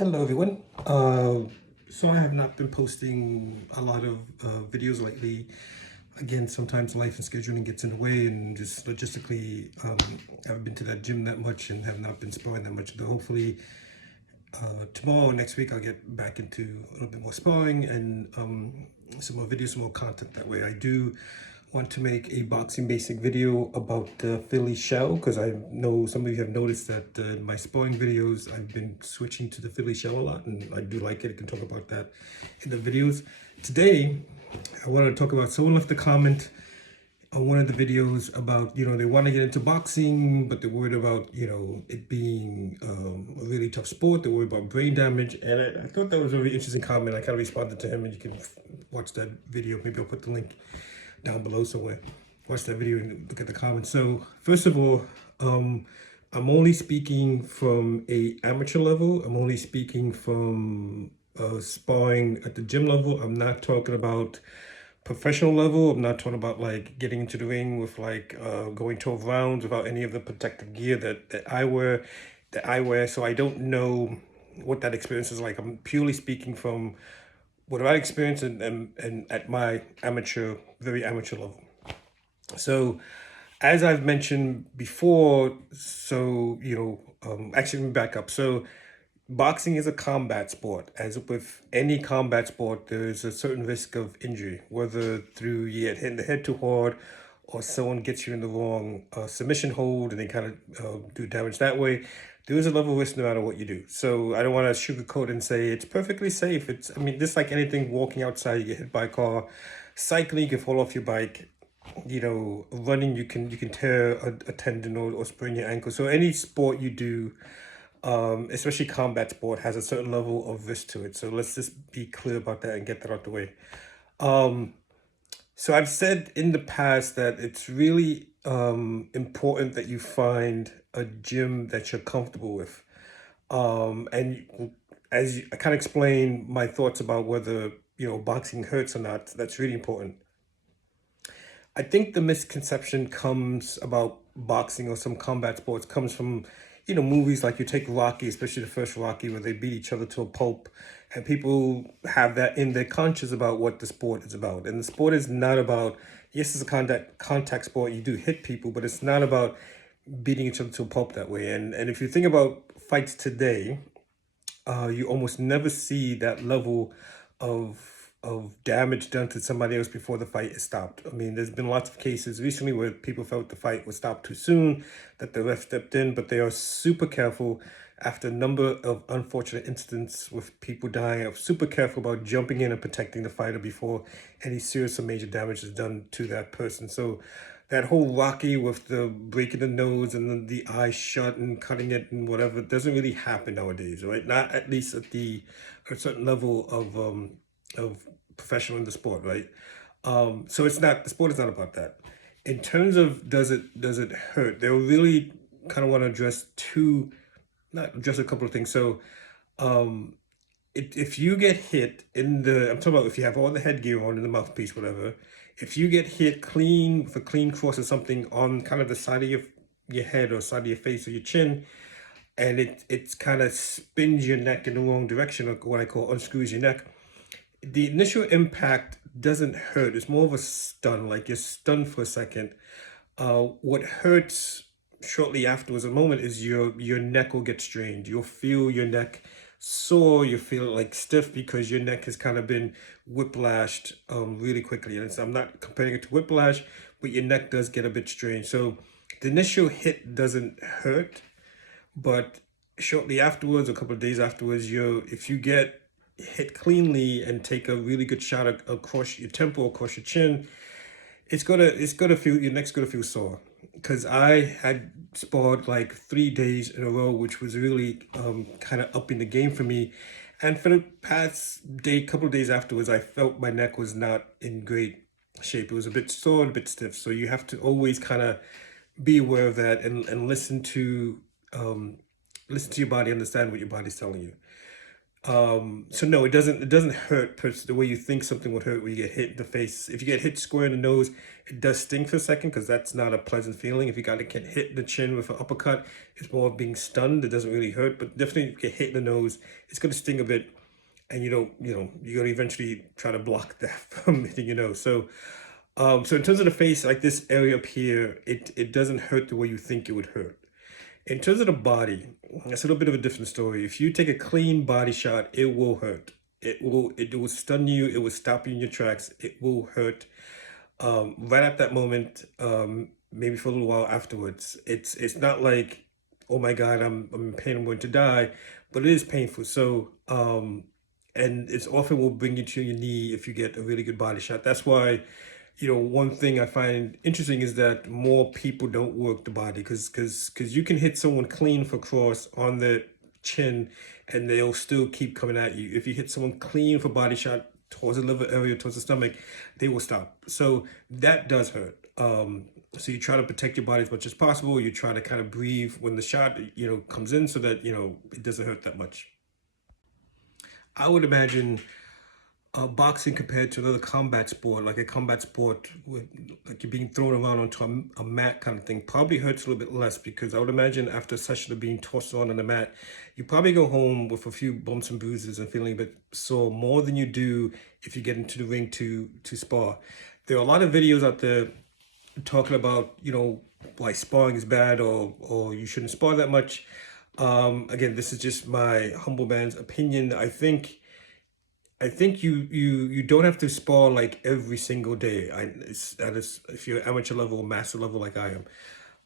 Hello everyone. So I have not been posting a lot of videos lately. Again, sometimes life and scheduling gets in the way, and just logistically, I haven't been to that gym that much and have not been sparring that much. But hopefully, tomorrow, next week, I'll get back into a little bit more sparring and some more videos, some more content that way. I do want to make a boxing basic video about the Philly shell because I know some of you have noticed that in my sparring videos, I've been switching to the Philly shell a lot, and I do like it. I can talk about that in the videos. Today, I want to talk about someone left a comment on one of the videos about, they want to get into boxing, but they're worried about, it being a really tough sport. They're worried about brain damage. And I thought that was a really interesting comment. I kind of responded to him, and you can watch that video. Maybe I'll put the link down below somewhere. Watch that video and look at the comments. So first of all, I'm only speaking from a amateur level. I'm only speaking from sparring at the gym level. I'm not talking about professional level. I'm not talking about like getting into the ring with like going 12 rounds without any of the protective gear that I wear. So I don't know what that experience is like. I'm purely speaking from what I experienced and at my very amateur level. So as I've mentioned before, actually let me back up. So boxing is a combat sport. As with any combat sport, there's a certain risk of injury, whether through you get hit in the head too hard or someone gets you in the wrong submission hold and they kind of do damage that way. There is a level of risk no matter what you do. So I don't want to sugarcoat and say it's perfectly safe. Just like anything, walking outside, you get hit by a car, cycling, you can fall off your bike, running, you can tear a tendon or sprain your ankle. So any sport you do, especially combat sport, has a certain level of risk to it. So let's just be clear about that and get that out the way. So I've said in the past that it's really important that you find a gym that you're comfortable with. And I kind of explain my thoughts about whether, boxing hurts or not, that's really important. I think the misconception comes about boxing or some combat sports comes from, movies like you take Rocky, especially the first Rocky, where they beat each other to a pulp, and people have that in their conscious about what the sport is about. And the sport is not about, yes, it's a contact sport. You do hit people, but it's not about beating each other to a pulp that way. And if you think about fights today, you almost never see that level of damage done to somebody else before the fight is stopped. I mean, there's been lots of cases recently where people felt the fight was stopped too soon, that the ref stepped in, but they are super careful after a number of unfortunate incidents with people dying. I'm super careful about jumping in and protecting the fighter before any serious or major damage is done to that person. So that whole Rocky with the breaking the nose and then the eye shut and cutting it and whatever doesn't really happen nowadays, right? Not at least at a certain level of professional in the sport, right? So it's not, the sport is not about that. In terms of does it hurt? They really kind of want to address not address a couple of things. So um, if you get hit I'm talking about if you have all the headgear on and the mouthpiece, whatever. If you get hit clean with a clean cross or something on kind of the side of your head or side of your face or your chin, and it's kind of spins your neck in the wrong direction, or what I call unscrews your neck, the initial impact doesn't hurt. It's more of a stun, like you're stunned for a second. What hurts shortly afterwards, a moment, is your neck will get strained. You'll feel your neck sore. You feel like stiff because your neck has kind of been whiplashed really quickly. And I'm not comparing it to whiplash, but your neck does get a bit strained. So the initial hit doesn't hurt, but shortly afterwards, a couple of days afterwards, if you get hit cleanly and take a really good shot across your temple, across your chin, it's gonna feel, your neck's gonna feel sore. Because I had sparred like 3 days in a row, which was really kind of upping the game for me. And for the past couple of days afterwards, I felt my neck was not in great shape. It was a bit sore and a bit stiff. So you have to always kind of be aware of that and listen to your body, understand what your body's telling you. So no, it doesn't hurt the way you think something would hurt when you get hit in the face. If you get hit square in the nose, it does sting for a second because that's not a pleasant feeling. If you got to get hit in the chin with an uppercut, it's more of being stunned. It doesn't really hurt, but definitely if you get hit in the nose, it's going to sting a bit, and you're going to eventually try to block that from hitting your nose. So in terms of the face, like this area up here, it doesn't hurt the way you think it would hurt. In terms of the body, it's a little bit of a different story. If you take a clean body shot, it will hurt. It will stun you. It will stop you in your tracks. It will hurt right at that moment. Maybe for a little while afterwards. It's not like, oh my God, I'm in pain. I'm going to die, but it is painful. And it's often will bring you to your knee if you get a really good body shot. That's why, one thing I find interesting is that more people don't work the body because you can hit someone clean for cross on the chin and they'll still keep coming at you. If you hit someone clean for body shot towards the liver area, towards the stomach, they will stop. So that does hurt. So you try to protect your body as much as possible. You try to kind of breathe when the shot, comes in so that, it doesn't hurt that much. I would imagine boxing compared to another combat sport, like a combat sport with like you're being thrown around onto a mat kind of thing, probably hurts a little bit less because I would imagine after a session of being tossed on the mat, you probably go home with a few bumps and bruises and feeling a bit sore more than you do if you get into the ring to spar. There are a lot of videos out there talking about why sparring is bad or you shouldn't spar that much. Again, this is just my humble man's opinion. I think you don't have to spar like every single day. That is if you're amateur level, master level like I am.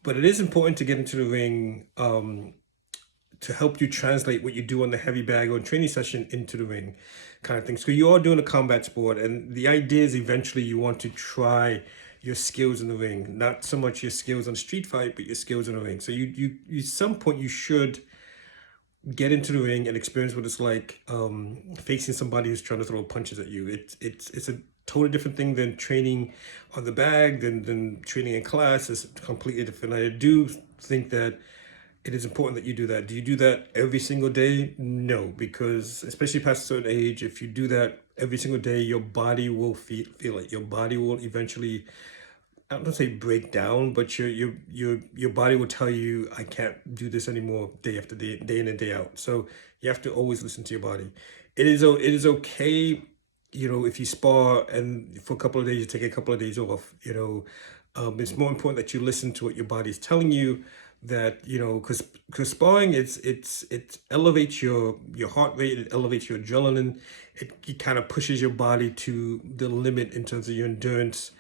But it is important to get into the ring to help you translate what you do on the heavy bag or training session into the ring, kind of thing. So you are doing a combat sport, and the idea is eventually you want to try your skills in the ring, not so much your skills on a street fight, but your skills in the ring. So you at some point you should get into the ring and experience what it's like facing somebody who's trying to throw punches at you. It's a totally different thing than training on the bag, than training in class. It's completely different. I do think that it is important that you do that. Do you do that every single day? No, because especially past a certain age, if you do that every single day, your body will feel it. Your body will eventually, I don't say break down, but your body will tell you, I can't do this anymore day after day, day in and day out. So you have to always listen to your body. It is okay, if you spar and for a couple of days you take a couple of days off. It's more important that you listen to what your body's telling you. That because sparring, it elevates your heart rate, it elevates your adrenaline, it kind of pushes your body to the limit in terms of your endurance.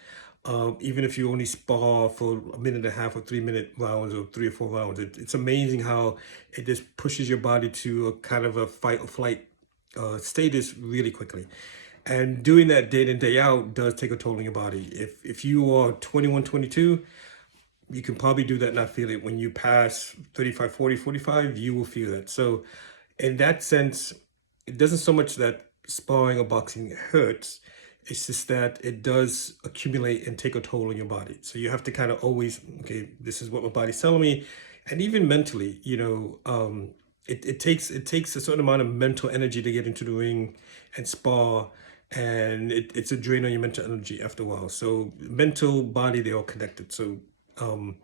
Even if you only spar for a minute and a half or 3 minute rounds or 3 or 4 rounds, it's amazing how it just pushes your body to a kind of a fight or flight status really quickly. And doing that day in, day out does take a toll on your body. If you are 21, 22, you can probably do that and not feel it. When you pass 35, 40, 45, you will feel that. So in that sense, it doesn't so much that sparring or boxing hurts. It's just that it does accumulate and take a toll on your body. So you have to kind of always, okay, this is what my body's telling me. And even mentally, it takes a certain amount of mental energy to get into the ring and spar. And it's a drain on your mental energy after a while. So mental, body, they're all connected. Um,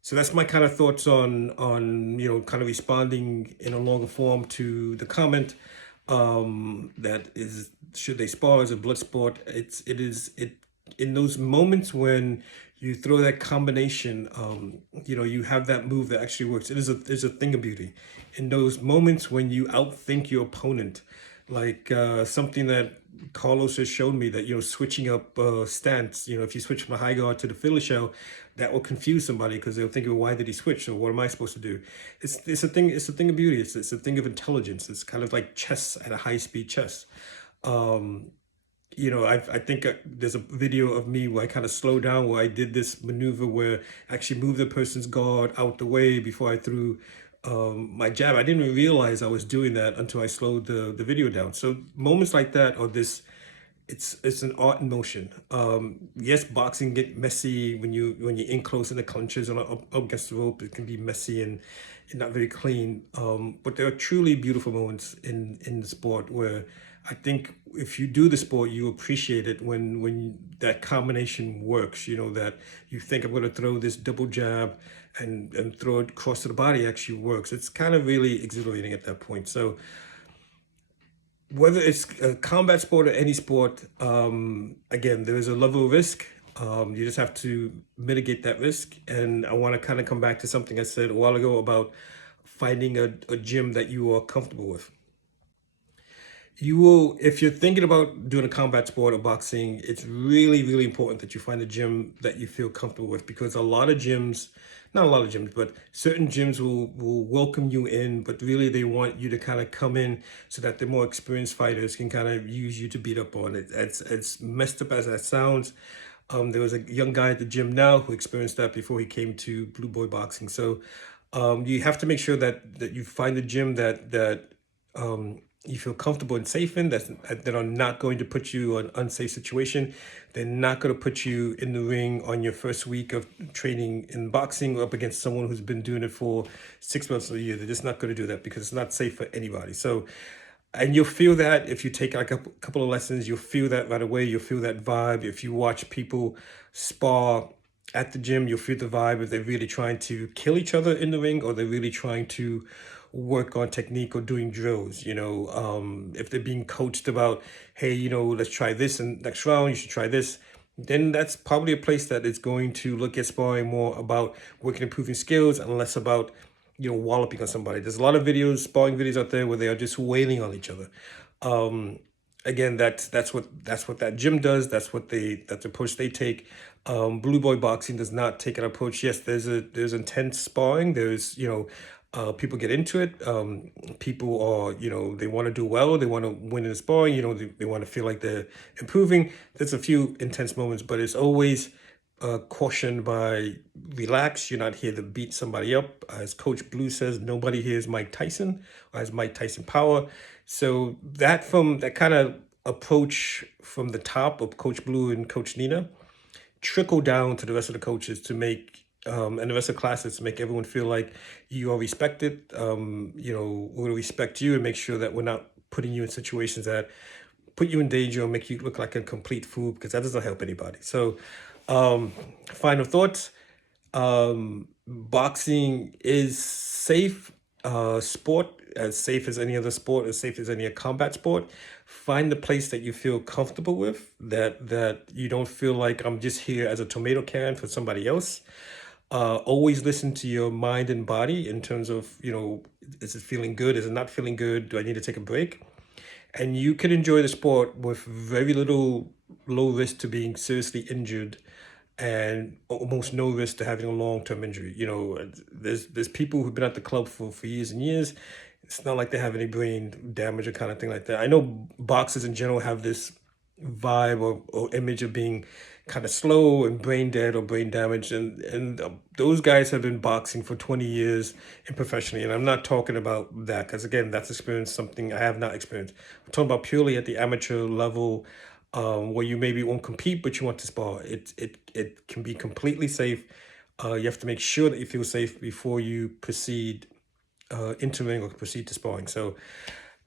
so that's my kind of thoughts on kind of responding in a longer form to the comment. That is, should they spar as a blood sport? It in those moments when you throw that combination, you have that move that actually works. It is a thing of beauty. In those moments when you outthink your opponent, like something that Carlos has shown me, that switching up stance. If you switch from a high guard to the fiddle shell, that will confuse somebody because they'll think, well, why did he switch? So what am I supposed to do? It's a thing of beauty. It's a thing of intelligence. It's kind of like chess at a high speed chess. I think there's a video of me where I kind of slow down, where I did this maneuver where I actually moved the person's guard out the way before I threw my jab. I didn't even realize I was doing that until I slowed the video down. So moments like that are this. It's an art in motion. Yes, boxing get messy when you're in close in the clinches and up against the rope. It can be messy, and not very clean. But there are truly beautiful moments in the sport where I think if you do the sport, you appreciate it when that combination works. You know that you think I'm going to throw this double jab and throw it across to the body actually works. It's kind of really exhilarating at that point. So whether it's a combat sport or any sport, again, there is a level of risk. You just have to mitigate that risk. And I want to kind of come back to something I said a while ago about finding a gym that you are comfortable with. You will, if you're thinking about doing a combat sport or boxing, it's really, really important that you find a gym that you feel comfortable with, because a lot of gyms, not a lot of gyms, but certain gyms will welcome you in, but really they want you to kind of come in so that the more experienced fighters can kind of use you to beat up on it. It's messed up as that sounds. There was a young guy at the gym now who experienced that before he came to Blue Boy Boxing. So you have to make sure that you find a gym that you feel comfortable and safe in, that are not going to put you in an unsafe situation. They're not going to put you in the ring on your first week of training in boxing up against someone who's been doing it for 6 months or a year. They're just not going to do that because it's not safe for anybody. So, and you'll feel that if you take like a couple of lessons, you'll feel that right away. You'll feel that vibe. If you watch people spar at the gym, you'll feel the vibe if they're really trying to kill each other in the ring or they're really trying to work on technique or doing drills. If they're being coached about, hey, let's try this and next round, you should try this, then that's probably a place that is going to look at sparring more about working, improving skills, and less about walloping on somebody. There's a lot of videos, sparring videos out there where they are just wailing on each other. Um, Again, that's what that gym does. That's the approach they take. Blue Boy Boxing does not take an approach. Yes, there's intense sparring. There's people get into it. People are they want to do well. They want to win in the sparring. They want to feel like they're improving. There's a few intense moments, but it's always cautioned by relax. You're not here to beat somebody up. As Coach Blue says, nobody here is Mike Tyson or has Mike Tyson power. So from that kind of approach from the top of Coach Blue and Coach Nina trickle down to the rest of the coaches to make and the rest of the classes to make everyone feel like you are respected. We're going to respect you and make sure that we're not putting you in situations that put you in danger or make you look like a complete fool, because that doesn't help anybody. So, final thoughts. Boxing is safe sport, as safe as any other sport, as safe as any combat sport. Find the place that you feel comfortable with, that you don't feel like I'm just here as a tomato can for somebody else. Always listen to your mind and body in terms of, is it feeling good? Is it not feeling good? Do I need to take a break? And you can enjoy the sport with very little low risk to being seriously injured and almost no risk to having a long-term injury. There's people who've been at the club for years and years. It's not like they have any brain damage or kind of thing like that. I know boxers in general have this vibe or image of being kind of slow and brain dead or brain damaged, and those guys have been boxing for 20 years and professionally, and I'm not talking about that because again that's experience something I have not experienced. I'm talking about purely at the amateur level, where you maybe won't compete but you want to spar. It can be completely safe. You have to make sure that you feel safe before you proceed into ring or proceed to sparring. So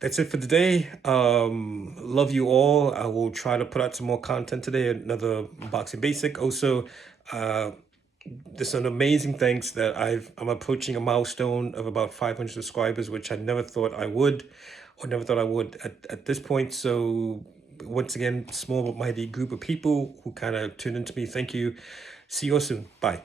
that's it for today. Love you all. I will try to put out some more content today, another boxing basic. Also, there's an amazing thanks that I'm approaching a milestone of about 500 subscribers, which I never thought I would, or never thought I would at this point. So once again, small but mighty group of people who kind of tuned into me. Thank you. See you all soon. Bye.